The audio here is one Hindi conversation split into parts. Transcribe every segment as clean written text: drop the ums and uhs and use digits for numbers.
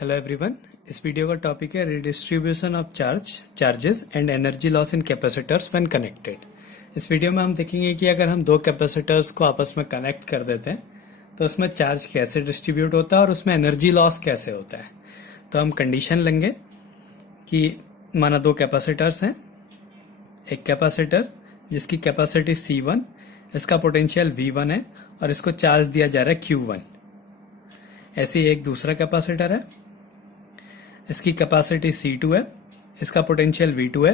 Hello everyone. इस वीडियो का टॉपिक है redistribution of charges and energy loss in capacitors when connected. इस वीडियो में हम देखेंगे कि अगर हम दो कैपेसिटर्स को आपस में कनेक्ट कर देते हैं तो उसमें चार्ज कैसे डिस्ट्रीब्यूट होता है और उसमें एनर्जी लॉस कैसे होता है। तो हम कंडीशन लेंगे कि माना दो कैपेसिटर्स हैं, एक कैपेसिटर जिसकी कैपेसिटी C1, इसका पोटेंशियल V1 है और इसको चार्ज दिया जा रहा है Q1। ऐसे ही एक दूसरा कैपेसिटर है, इसकी कैपेसिटी C2 है, इसका पोटेंशियल V2 है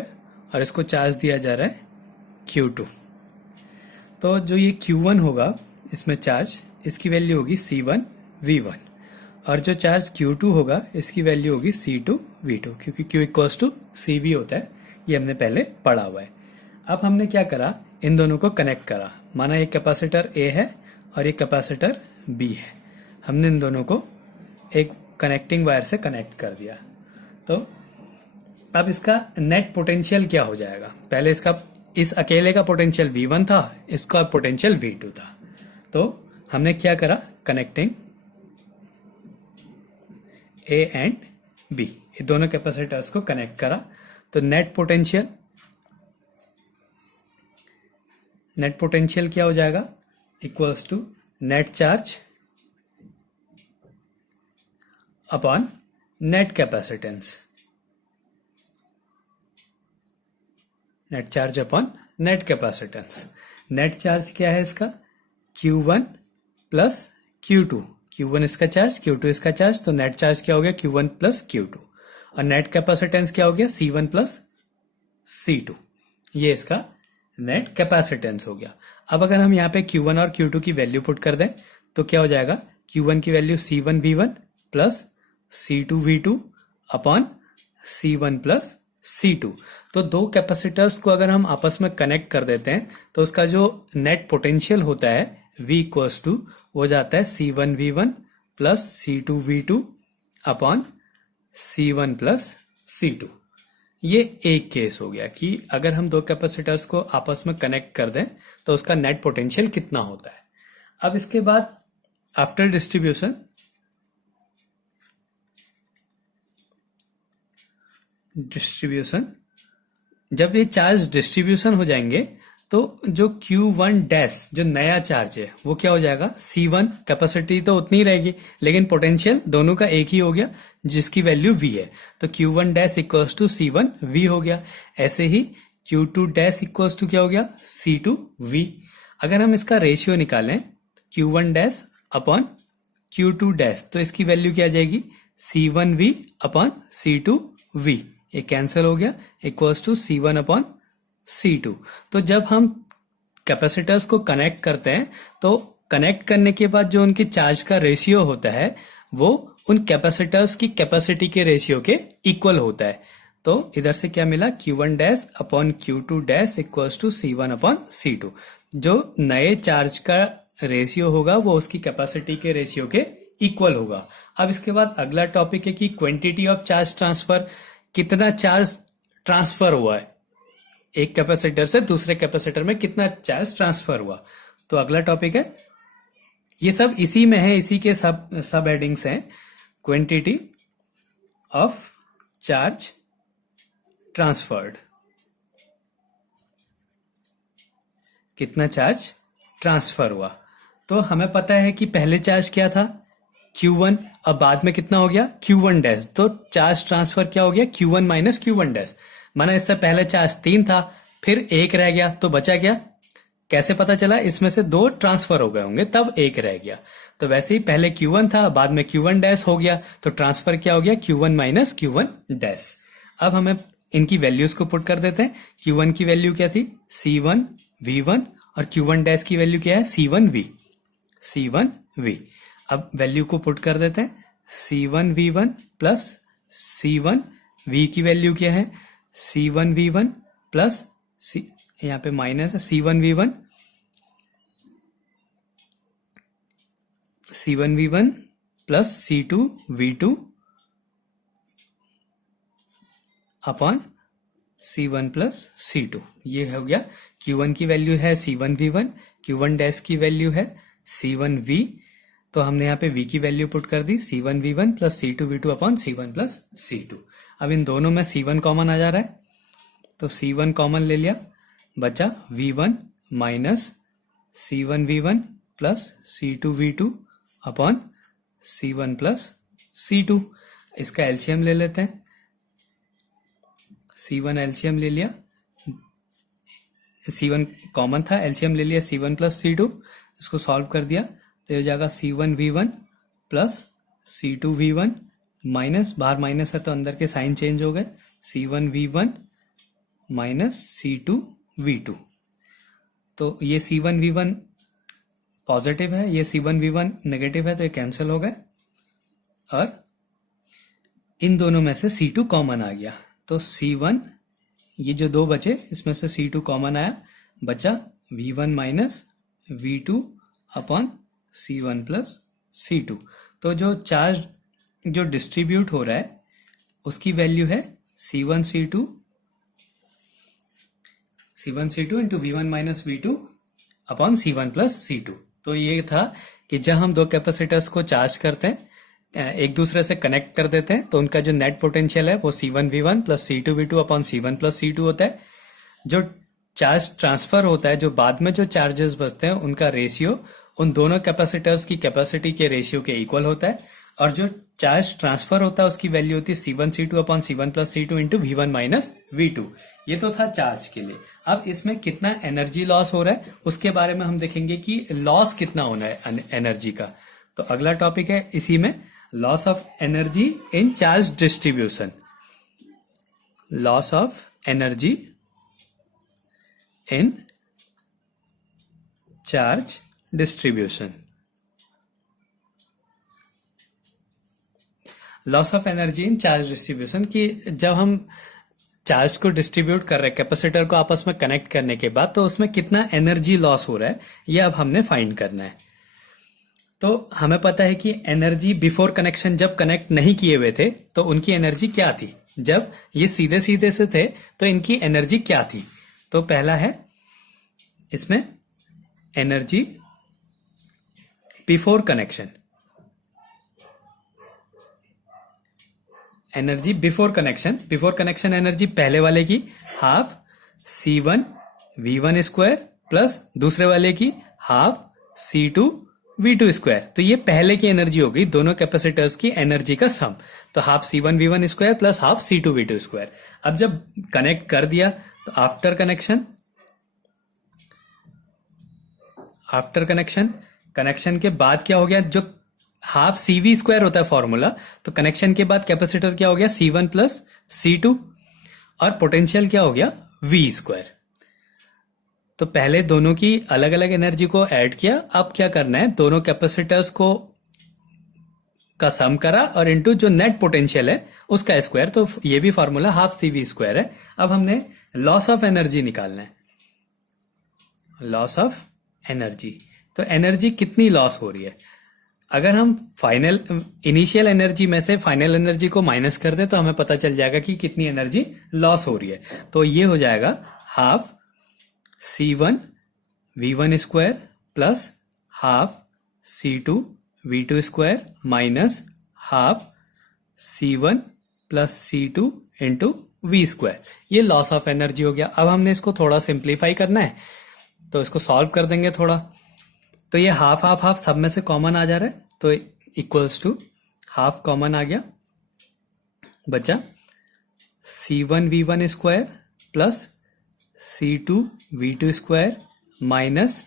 और इसको चार्ज दिया जा रहा है Q2। तो जो ये Q1 होगा इसमें चार्ज, इसकी वैल्यू होगी C1 V1 और जो चार्ज Q2 होगा इसकी वैल्यू होगी C2 V2, क्योंकि Q इक्वल्स टू CV होता है, ये हमने पहले पढ़ा हुआ है। अब हमने क्या करा, इन दोनों को कनेक्ट करा। माना एक कैपेसिटर A है और एक कैपेसिटर B है, हमने इन दोनों को एक कनेक्टिंग वायर से कनेक्ट कर दिया। तो अब इसका नेट पोटेंशियल क्या हो जाएगा। पहले इस अकेले का पोटेंशियल V1 था, इसका पोटेंशियल V2 था। तो हमने क्या करा, कनेक्टिंग A एंड B, ये दोनों कैपेसिटर्स को कनेक्ट करा। तो नेट पोटेंशियल क्या हो जाएगा, equals to net charge upon net capacitance. Net charge upon net capacitance. Net charge क्या है इसका, Q1 प्लस Q2। Q1 इसका चार्ज, Q2 इसका चार्ज, तो नेट चार्ज क्या हो गया, Q1 प्लस Q2। और नेट कैपेसिटेंस क्या हो गया, C1 प्लस C2। ये इसका नेट कैपेसिटेंस हो गया। अब अगर हम यहाँ पे Q1 और Q2 की वैल्यू पुट कर दें तो क्या हो जाएगा, Q1 की value C1 V1 plus C2 V2 upon C1 plus C2। तो दो कैपेसिटर्स को अगर हम आपस में कनेक्ट कर देते हैं तो उसका जो नेट पोटेंशियल होता है V इक्वल्स टू हो जाता है C1 V1 plus C2 V2 upon C1 plus C2। ये एक केस हो गया कि अगर हम दो कैपेसिटर्स को आपस में कनेक्ट कर दें तो उसका नेट पोटेंशियल कितना होता है। अब इसके बाद आफ्टर डिस्ट्रीब्यूशन, जब ये चार्ज डिस्ट्रीब्यूशन हो जाएंगे तो जो Q1 डैश जो नया चार्ज है वो क्या हो जाएगा, C1 कैपेसिटी तो उतनी रहेगी लेकिन पोटेंशियल दोनों का एक ही हो गया जिसकी वैल्यू V है। तो Q1 dash equals to C1 V हो गया। ऐसे ही Q2 डैश इक्वल्स टू क्या हो गया, C2 V। अगर हम इसका रेशियो निकालें Q1 dash upon Q2 dash तो इसकी वैल्यू क्या आ जाएगी, C1 V upon C2 V। ये कैंसिल हो गया, equals to C1 upon C2। तो जब हम कैपेसिटर्स को कनेक्ट करते हैं तो कनेक्ट करने के बाद जो उनके चार्ज का रेशियो होता है वो उन कैपेसिटर्स की कैपेसिटी के रेशियो के इक्वल होता है। तो इधर से क्या मिला, Q1 dash upon Q2 dash equals to C1 upon C2। जो नए चार्ज का रेशियो होगा वो उसकी कैपेसिटी के रेशियो के इक्वल होगा। अब इसके बाद अगला टॉपिक है कि क्वांटिटी ऑफ चार्ज ट्रांसफर, कितना चार्ज ट्रांसफर हुआ है, एक कैपेसिटर से दूसरे कैपेसिटर में कितना चार्ज ट्रांसफर हुआ। तो अगला टॉपिक है, ये सब इसी में है, इसी के सब हेडिंग्स हैं। क्वांटिटी ऑफ चार्ज ट्रांसफर्ड, कितना चार्ज ट्रांसफर हुआ। तो हमें पता है कि पहले चार्ज क्या था, Q1, अब बाद में कितना हो गया, Q1 डैश। तो चार्ज ट्रांसफर क्या हो गया, Q1 माइनस Q1 डैश। माना इससे पहले चार्ज 3 था, फिर 1 रह गया तो बचा क्या, कैसे पता चला, इसमें से 2 ट्रांसफर हो गए होंगे तब 1 रह गया। तो वैसे ही पहले Q1 था, बाद में Q1 डैश हो गया, तो ट्रांसफर क्या हो गया, Q1 माइनस Q1 डैश। अब हमें इनकी वैल्यूज को पुट कर देते हैं। Q1 की वैल्यू क्या थी, C1 V1 और Q1 डैश की वैल्यू क्या है, C1 V। अब वैल्यू को पुट कर देते हैं, C1 V1 plus C1 V की वैल्यू क्या है, C1 V1 प्लस यहाँ पे माइनस है, C1 V1 plus C2 V2 upon C1 plus C2। ये हो गया, Q1 की वैल्यू है C1 V1, Q1 डैश की वैल्यू है C1 V। तो हमने यहाँ पे v की वैल्यू पुट कर दी C1v1 plus C2v2 upon C1 plus C2। अब इन दोनों में C1 कॉमन आ जा रहा है, तो C1 कॉमन ले लिया, बचा V1 minus C1v1 plus C2v2 upon C1 plus C2। इसका एलसीएम ले लेते हैं, C1 एलसीएम ले लिया, C1 कॉमन था, एलसीएम ले लिया C1 प्लस C2, इसको सॉल्व कर दिया तो ये हो जाएगा C1v1 प्लस C2v1 माइनस, बाहर माइनस है तो अंदर के साइन चेंज हो गए, C1v1 माइनस C2v2। तो ये C1v1 पॉजिटिव है, ये C1v1 नेगेटिव है, तो ये कैंसिल हो गए और इन दोनों में से C2 कॉमन आ गया। तो C1, ये जो दो बचे इसमें से C2 कॉमन आया, बचा V1 minus V2 upon C1 plus C2। तो जो चार्ज जो डिस्ट्रीब्यूट हो रहा है उसकी वैल्यू है C1 C2 into V1 minus V2 upon C1 plus C2। तो ये था कि जब हम दो कैपेसिटर्स को चार्ज करते हैं, एक दूसरे से कनेक्ट कर देते हैं, तो उनका जो नेट पोटेंशियल है वो C1v1 plus C2v2 upon C1 plus C2 होता है। जो चार्ज ट्रांसफर होता है, जो बाद में जो चार्जेस बचते हैं, उनका रेशियो उन दोनों कैपेसिटर्स की कैपेसिटी के रेशियो के इक्वल होता है, और जो चार्ज ट्रांसफर होता है उसकी वैल्यू होती है C1 upon C1 plus C2 into V1 minus V2। ये तो था चार्ज के लिए। अब इसमें कितना एनर्जी लॉस हो रहा है उसके बारे में हम देखेंगे कि लॉस कितना होना है एनर्जी का। तो अगला टॉपिक है इसी में, loss of energy in charge distribution. Loss of energy in charge distribution. Loss of energy in charge distribution कि जब हम चार्ज को डिस्ट्रीब्यूट कर रहे हैं कैपेसिटर को आपस में कनेक्ट करने के बाद, तो उसमें कितना एनर्जी लॉस हो रहा है ये अब हमने फाइंड करना है। तो हमें पता है कि एनर्जी बिफोर कनेक्शन, जब कनेक्ट नहीं किए हुए थे तो उनकी एनर्जी क्या थी, जब ये सीधे सीधे से थे तो इनकी एनर्जी क्या थी। तो पहला है इसमें energy before connection. Energy before connection energy पहले वाले की half C1 V1 square plus दूसरे वाले की हाफ C2 V2 स्क्वायर। तो ये पहले की एनर्जी हो गई, दोनों कैपेसिटर्स की एनर्जी का सम। तो half C1 V1 square plus half C2 V2 square. अब जब कनेक्ट कर दिया तो आफ्टर कनेक्शन के बाद क्या हो गया, जो हाफ CV स्क्वायर होता है फॉर्मूला, तो कनेक्शन के बाद कैपेसिटर क्या हो गया C1 प्लस C2 और पोटेंशियल क्या हो गया V स्क्वायर। तो पहले दोनों की अलग अलग एनर्जी को ऐड किया, अब क्या करना है, दोनों कैपेसिटर्स को का सम करा और इनटू जो नेट पोटेंशियल है उसका स्क्वायर। तो ये भी फॉर्मूला हाफ CV स्क्वायर है। अब हमने लॉस ऑफ एनर्जी निकालना है, लॉस ऑफ एनर्जी। तो एनर्जी कितनी लॉस हो रही है, अगर हम इनिशियल एनर्जी में से फाइनल एनर्जी को माइनस कर दे तो हमें पता चल जाएगा कि कितनी एनर्जी लॉस हो रही है। तो ये हो जाएगा half C1 V1 square plus half C2 V2 square minus half C1 plus C2 into V square. ये लॉस ऑफ एनर्जी हो गया। अब हमने इसको थोड़ा सिंप्लीफाई करना है, तो इसको सॉल्व कर देंगे थोड़ा। तो ये हाफ हाफ हाफ सब में से कॉमन आ जा रहा है, तो इक्वल्स टू हाफ कॉमन आ गया, बचा C1 V1 square plus C2 V2 square minus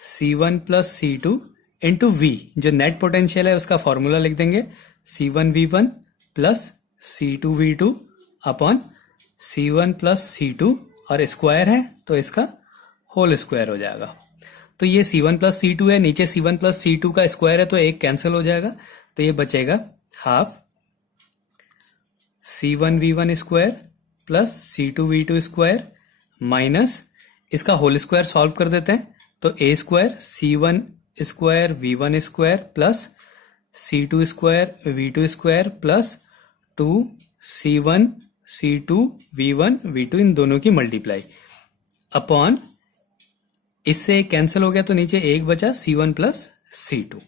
C1 plus C2 into V। जो नेट पोटेंशियल है उसका फॉर्मूला लिख देंगे, C1 V1 plus C2 V2 upon C1 plus C2 और स्क्वायर है तो इसका होल स्क्वायर हो जाएगा। तो ये C1 प्लस C2 है, नीचे C1 प्लस C2 का स्क्वायर है तो एक कैंसिल हो जाएगा, तो ये बचेगा half C1 V1 square plus C2 V2 square minus इसका होल स्क्वायर सॉल्व कर देते हैं, तो a square C1 square V1 square plus C2 square V2 square plus 2 C1 C2 V1 V2 इन दोनों की मल्टीप्लाई अपॉन, इससे कैंसिल हो गया तो नीचे एक बचा C1 प्लस C2।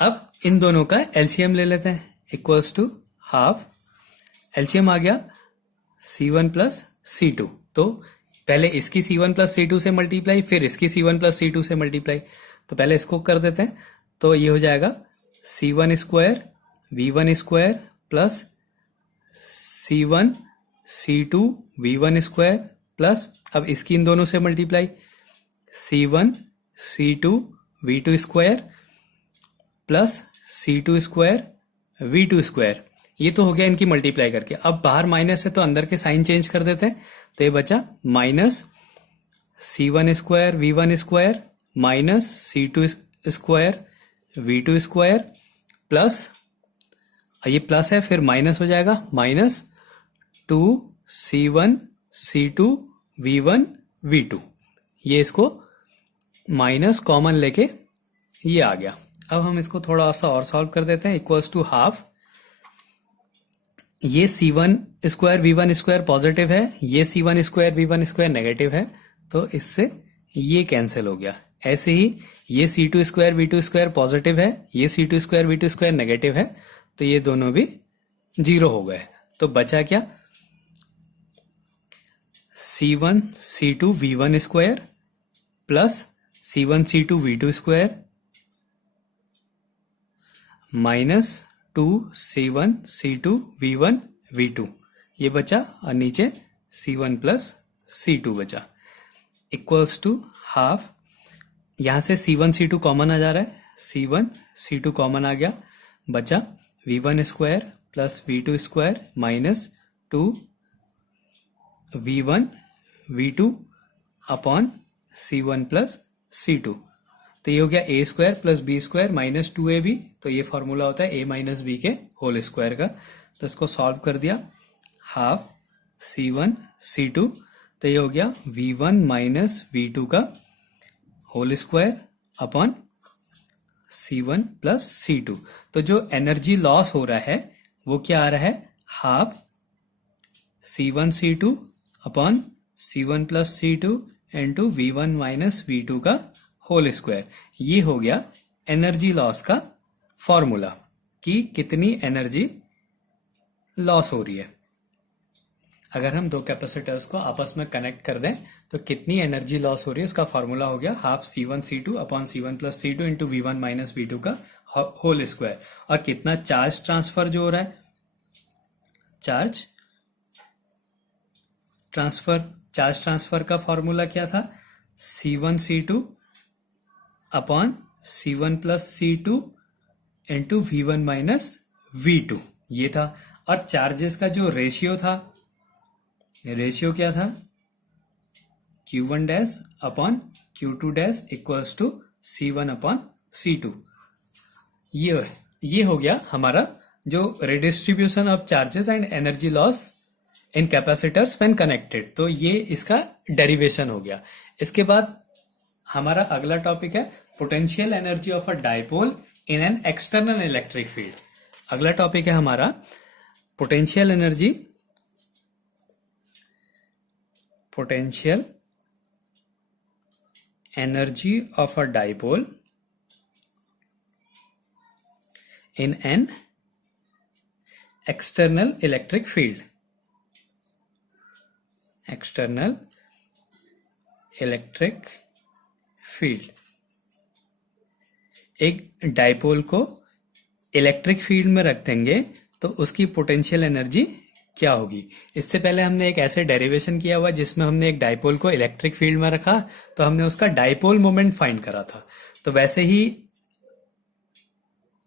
अब इन दोनों का एलसीएम ले लेते हैं, इक्वल्स टू हाफ, एलसीएम आ गया C1 प्लस C2। तो पहले इसकी C1 प्लस C2 से मल्टीप्लाई, फिर इसकी C1 प्लस C2 से मल्टीप्लाई। तो पहले इसको कर देते हैं, तो ये हो जाएगा C1 square V1 square plus C1 C2 V1 square plus, अब इसकी इन दोनों से multiply, C1 C2 V2 square plus C2 square V2 square. ये तो हो गया इनकी मल्टीप्लाई करके। अब बाहर माइनस है तो अंदर के साइन चेंज कर देते हैं, तो ये बचा minus C1 square V1 square minus C2 square V2 square plus, ये प्लस है फिर माइनस हो जाएगा, minus 2C1 C2 V1 V2। ये इसको माइनस कॉमन लेके ये आ गया। अब हम इसको थोड़ा सा और सॉल्व कर देते हैं, इक्वल्स टू हाफ, ये C1 square V1 square positive है, ये C1 square V1 square negative है, तो इससे ये कैंसिल हो गया। ऐसे ही ये C2 square V2 square positive है, ये C2 square V2 square negative है, तो ये दोनों भी जीरो हो गए। तो बचा क्या, C1 C2 V1 square plus C1 C2 V2 square minus 2C1 C2 V1 V2, ये बचा, और नीचे C1 प्लस C2 बचा, इक्वल्स टू हाफ। यहां से C1 C2 कॉमन आ जा रहा है, C1 C2 कॉमन आ गया, बचा V1 square plus V2 square minus 2 V1 V2 upon C1 plus C2। तो ये हो गया a square plus B square minus 2ab, तो ये फॉर्मूला होता है a माइनस बी के होल स्क्वायर का। तो इसको सॉल्व कर दिया, हाफ C1 C2, तो ये हो गया V1 माइनस V2 का whole square upon C1 plus C2। तो जो एनर्जी लॉस हो रहा है वो क्या आ रहा है, half C1 C2 upon C1 plus C2 into V1 minus V2 का होल स्क्वायर। ये हो गया एनर्जी लॉस का फॉर्मूला कि कितनी एनर्जी लॉस हो रही है। अगर हम दो कैपेसिटर्स को आपस में कनेक्ट कर दें तो कितनी एनर्जी लॉस हो रही है, उसका फॉर्मूला हो गया half C1 C2 upon C1 plus C2 into V1 minus V2 का होल स्क्वायर। और कितना चार्ज ट्रांसफर जो हो रहा है, चार्ज ट्रांसफर का फॉर्मूला क्या था, C1 C2 upon C1 plus C2 into V1 minus V2, ये था। और चार्जेस का जो रेशियो था, रेशियो क्या था, Q1 dash upon Q2 dash equals to C1 upon C2। ये हो गया हमारा जो redistribution of charges and energy loss in capacitors when connected. तो ये इसका डेरिवेशन हो गया। इसके बाद हमारा अगला टॉपिक है potential energy of a dipole in an external electric field. अगला टॉपिक है हमारा potential energy of a dipole in an external electric field. External electric field, एक डाइपोल को इलेक्ट्रिक फील्ड में रख देंगे तो उसकी पोटेंशियल एनर्जी क्या होगी। इससे पहले हमने एक ऐसे डेरिवेशन किया हुआ जिसमें हमने एक डाइपोल को इलेक्ट्रिक फील्ड में रखा तो हमने उसका डाइपोल मोमेंट फाइंड करा था। तो वैसे ही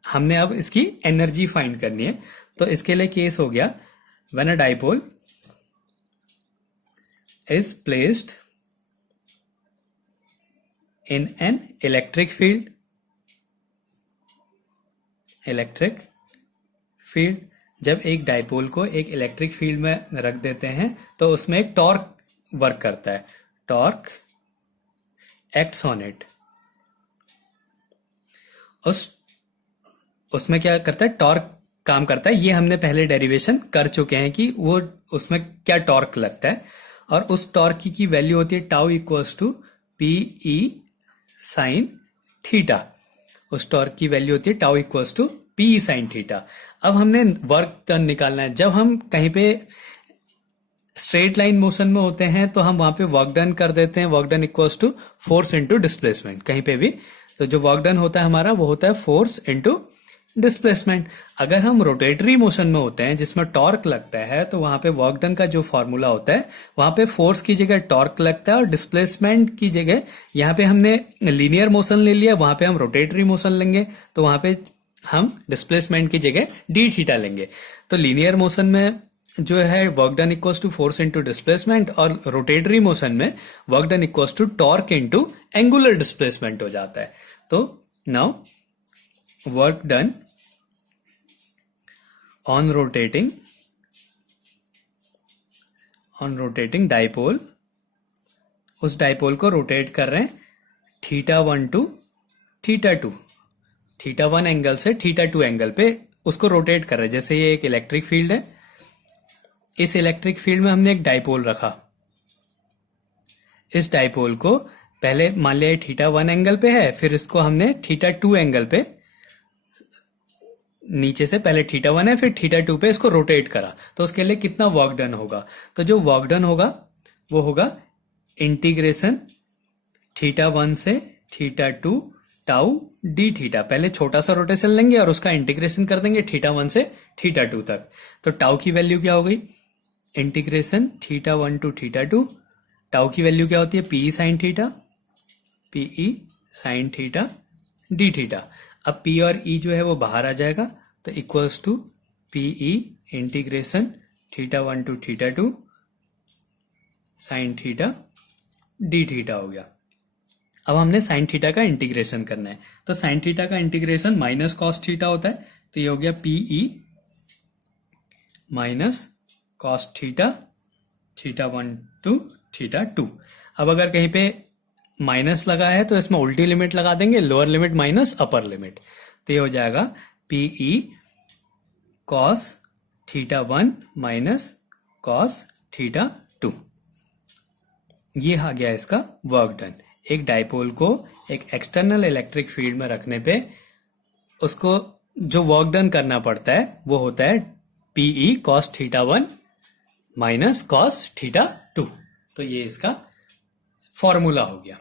हमने अब इसकी एनर्जी फाइंड करनी है। तो इसके लिए केस हो गया, when a dipole is placed in an electric field, जब एक डाइपोल को एक इलेक्ट्रिक फील्ड में रख देते हैं तो उसमें एक टॉर्क वर्क करता है, टॉर्क एक्ट्स ऑन इट। उसमें क्या करता है, टॉर्क काम करता है। ये हमने पहले डेरिवेशन कर चुके हैं कि वो उसमें क्या टॉर्क लगता है, और उस टॉर्क की वैल्यू होती है tau equals to P E sine theta. उस टॉर्क की वैल्यू होती है tau equals to P sine theta. अब हमने वर्क डन निकालना है। जब हम कहीं पे स्ट्रेट लाइन मोशन में होते हैं तो हम वहां पे वर्क डन कर देते हैं, work done equals to force into displacement कहीं पे भी। तो जो वर्क डन होता है हमारा वो होता है फोर्स इनटू डिस्प्लेसमेंट। अगर हम रोटेटरी मोशन में होते हैं जिसमें टॉर्क लगता है तो वहां पे वर्क डन का जो फॉर्मूला होता है वहां पे फोर्स की जगह टॉर्क लगता है और डिस्प्लेसमेंट की जगह यहाँ पे हमने लीनियर मोशन ले लिया, वहां पे हम रोटेटरी मोशन लेंगे तो वहां पे हम डिस्प्लेसमेंट की जगह डी थीटा लेंगे। तो लीनियर मोशन में जो है work done equals to force into displacement और रोटेटरी मोशन में work done equals to torque into angular displacement हो जाता है। तो now work done on rotating dipole, उस डाइपोल को रोटेट कर रहे हैं θ1 टू θ2, θ1 एंगल से θ2 एंगल पे उसको रोटेट कर रहे हैं। जैसे ये एक इलेक्ट्रिक फील्ड है, इस इलेक्ट्रिक फील्ड में हमने एक डाइपोल रखा। इस डाइपोल को पहले मान लिया θ1 एंगल पे है, फिर इसको हमने θ2 एंगल पे, नीचे से पहले θ1 है फिर θ2 पे इसको रोटेट करा। तो उसके लिए कितना वर्क डन होगा? तो जो वर्क डन होगा वो होगा इंटीग्रेशन θ1 से θ2 टाउ डी थीटा। पहले छोटा सा रोटेशन लेंगे और उसका इंटीग्रेशन कर देंगे θ1 से θ2 तक। तो टाउ की वैल्यू क्या हो गई? इंटीग्रेशन θ1 टू θ2, टाउ की वैल्यू क्या होती है? P E sine theta, P E sine theta D theta. अब पी और ई जो है वो बाहर आ जाएगा तो equals to P E integration θ1 to θ2 sine theta D theta हो गया। अब हमने साइन थीटा का इंटीग्रेशन करना है तो साइन थीटा का इंटीग्रेशन माइनस कॉस थीटा होता है, तो ये हो गया P E minus cos theta θ1 to θ2। अब अगर कहीं पे माइनस लगा है तो इसमें उल्टी लिमिट लगा देंगे, lower limit minus upper limit, तो ये हो जाएगा पीई कॉस θ1 माइनस कॉस θ2। ये आ गया इसका वर्क डन। एक डाइपोल को एक एक्सटर्नल इलेक्ट्रिक फील्ड में रखने पे उसको जो वर्क डन करना पड़ता है वो होता है पीई कॉस θ1 माइनस कॉस θ2। तो ये इसका फॉर्मूला हो गया।